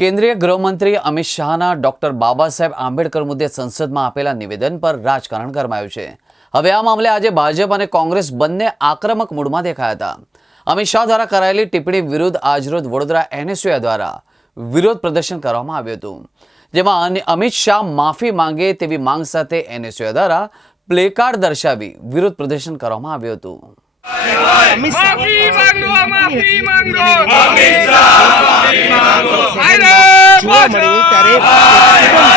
કેન્દ્રીય ગૃહમંત્રી અમિત શાહના ડોક્ટર બાબા સાહેબ આંબેડકર મુદ્દે સંસદમાં આપેલા નિવેદન પર રાજકારણ ગરમાયું છે હવે આ મામલે આજે ભાજપ અને કોંગ્રેસ બંને આક્રમક મૂડમાં દેખાયા હતા અમિત શાહ દ્વારા કરાયેલી ટિપ્પણી વિરુદ્ધ આજરોજ વડોદરા એનએસયુ દ્વારા વિરોધ પ્રદર્શન કરવામાં આવ્યું હતું જેમાં અમિત શાહ માફી માંગે તેવી માંગ સાથે એનએસયુ દ્વારા પ્લેકાર્ડ દર્શાવી વિરોધ પ્રદર્શન કરવામાં આવ્યું હતું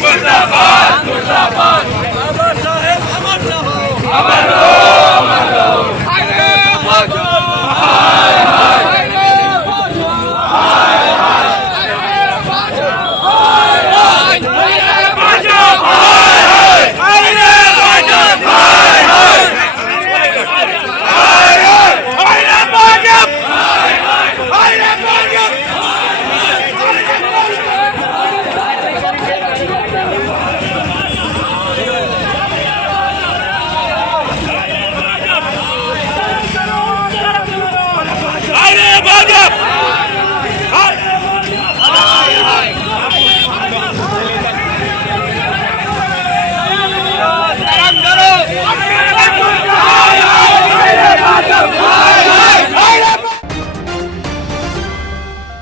Curta voz, curta